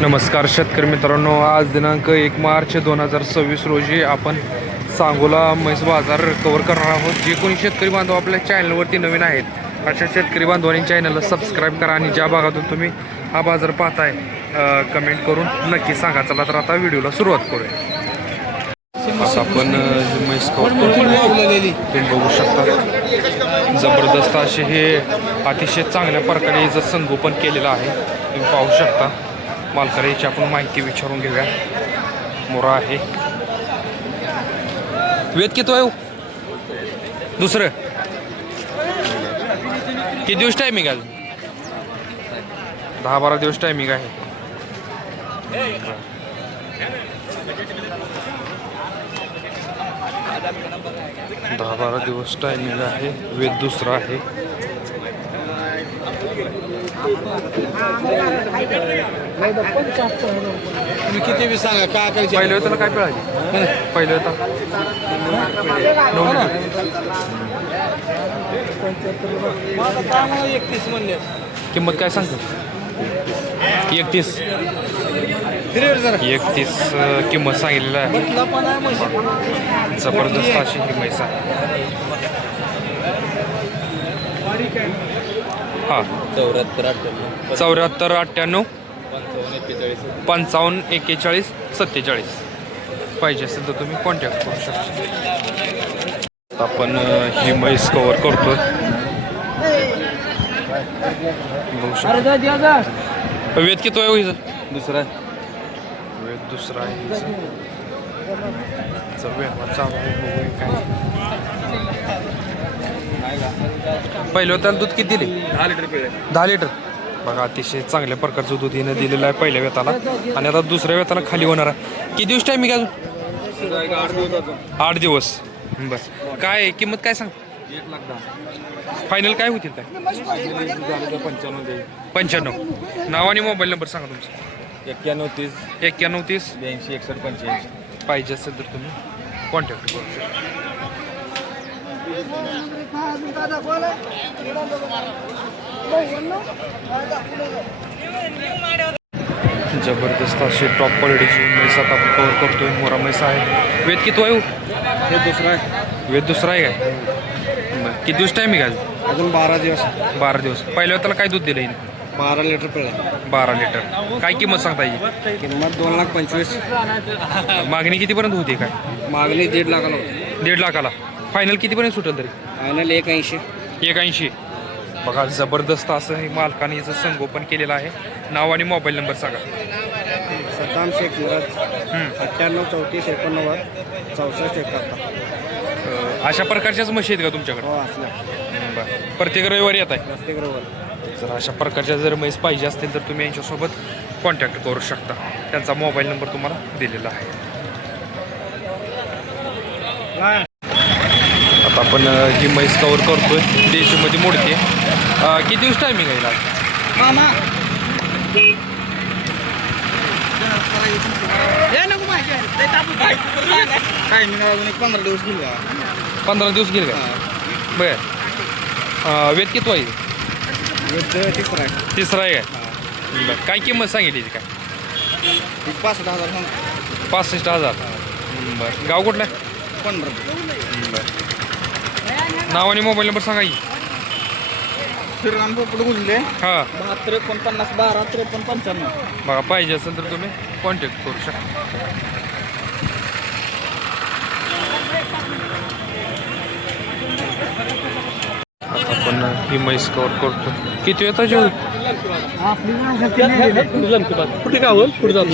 नमस्कार शेतकरी मित्रांनो, आज दिनांक 1 मार्च 2026 रोजी आपण सांगोला म्हैस बाजार कव्हर करणार आहोत. जे कोणी शेतकरी बांधव आपल्या चॅनलवरती नवीन आहेत अशा शेतकरी बांधवांनी चॅनलला सबस्क्राईब करा आणि ज्या भागातून तुम्ही हा बाजार पाहताय कमेंट करून नक्की सांगा. चला तर आता व्हिडिओला सुरुवात करूया. आता आपण म्हैस कव्हर तुम्ही बघू शकता. जबरदस्त असे हे अतिशय चांगल्या प्रकारे याचं संगोपन केलेलं आहे. तुम्ही पाहू शकता. मालकाला याची आपण माहिती विचारून घेऊया. मोरा आहे. वेद किती आहे? दुसरं किती दिवस टायमिंग आहे? 10-12 दिवस टायमिंग आहे. 10-12 दिवस टायमिंग आहे. वेद दुसरा आहे. तुम्ही किती बी सांगा काय करायचे. पहिलं होतं काय पिळाली? पहिलं होतं 31 म्हणले. किंमत काय सांगतो? 31 किंमत सांगितलेलं आहे. जबरदस्त अशी ही म्हैस आहे. हां 74 98 55 41 47 पाहिजे असेल तर तुम्ही कॉन्टॅक्ट करू शकता. आपण ही म्हैस कव्हर करतोय. बघू शकता. वेद किती आहे हिचं? दुसरा वेद दुसरा आहे हिचं. व्यवहार चालू आहे. बघूया काय. पहिलं त्याला दूध किती दिले? 10 लिटर पिळे. 10 लिटर. बघा अतिशय चांगल्या प्रकारचं दूध हिनं दिलेलं आहे पहिल्या वेताला आणि आता दुसऱ्या वेताला खाली होणार आहे. किती दिवस टायमिंग अजून? 8 दिवस. बस काय किंमत काय सांग? 1,10,000. फायनल काय होतील काय? 95. नाव आणि मोबाईल नंबर सांगा तुमचा. 91 30 91 30 82 61 85. पाहिजे असेल तर तुम्ही कॉन्टॅक्ट करू शकता. जबरदस्त अशी टॉप क्वालिटीची म्हैस आता आपण कव्हर करतोय. मोरा म्हैस आहे. वेद किती आहे? हे दुसरा आहे. वेद दुसरा आहे काय? बरं किती दिवस टायमिंग आहे? अजून 12 दिवस. 12 दिवस. पहिल्या त्याला काय दूध दिलं हिने? 12 लिटर पिळे. 12 लिटर. काय किंमत सांगता येईल? किंमत 2,25,000. मागणी कितीपर्यंत होती काय? मागणी 1,50,000 होती. 1.5 लाखाला. फायनल कितीपर्यंत सुटेल तरी? फायनल 81. 81. बघा जबरदस्त असं हे मालकाने याचं संगोपन केलेलं आहे. नाव आणि मोबाईल नंबर सांगा. सद्दाम शेख मिराज 98 34 89 64 71. अशा प्रकारच्याच म्हशी आहेत का तुमच्याकडे? हो असल्या बरं. प्रत्येक रविवारी येत आहे. प्रत्येक रोवर. जर अशा प्रकारच्या जर म्हैस पाहिजे असतील तर तुम्ही यांच्यासोबत कॉन्टॅक्ट करू शकता. त्यांचा मोबाईल नंबर तुम्हाला दिलेला आहे. आता आपण ही म्हैस कव्हर करतोय. देशीमध्ये मोडते. किती दिवस टायमिंग आहे? मामा काय मी अजून 15 दिवस गेलो. 15 दिवस गेले का? बरं. वेद किती आहे? तिसरा आहे काय? बरं. काय किंमत सांगितली काय? 65,000. 65,000. बरं. गाव कुठलं? 15. बरं. नाव आणि मोबाईल नंबर सांगा की. श्रीराम पोपट गुजले. हां 72 49 12 53 95. बघा पाहिजे असेल तर तुम्ही कॉन्टॅक्ट करू शकता. आपण ही म्हैस कव्हर करतो. किती येतं जेवढी? कुठे काय होईल पुढे जात